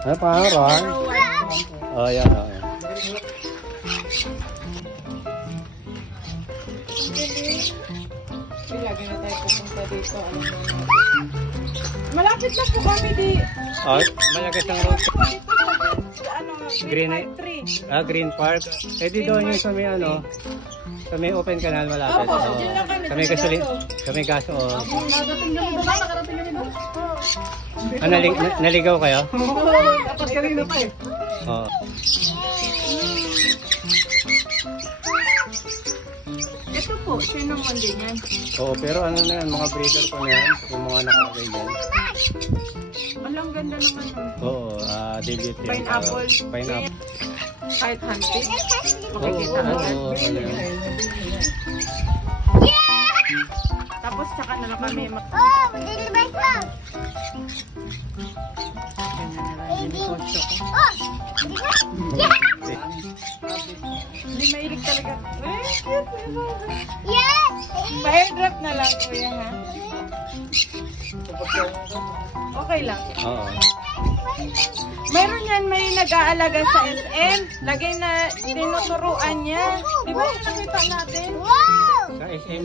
Ano pangalan? Oh, yan. Oh, yan. Lagi na tayo pupunta dito. Malapit na po kami di. Oh, malakas ang road. Ano, Green, Tree. Green Park. Eh di doon yung sa may ano, sa may open canal malapit. Opo, Oh. dyan lang kami. Sa may gasolin, sa may gaso. Oh. Nakarating kami doon. Nakarating kami doon. Ah, naligaw kayo? Dapat kanina pa eh. Oo. Ito po, sino naman din yan? Oo, pero ano na yan, mga breeder ko na yan, yung mga nakalagay dyan. Alang ganda naman yun. Oo, dilute yan. Pineapple. Pineapple. Kahit hunting. Oo, Makikita agad. oo, ano yan. Tapos tsaka na lang kami Oh, deliver ko. Hindi mahilig talaga. Yes! Pa-airdrop na lang kuya ha. Okay lang. Oo. Meron yan, may nag-aalaga sa SM. Lagay na tinuturuan niya. Di ba yung nakita natin? Wow! Sa SM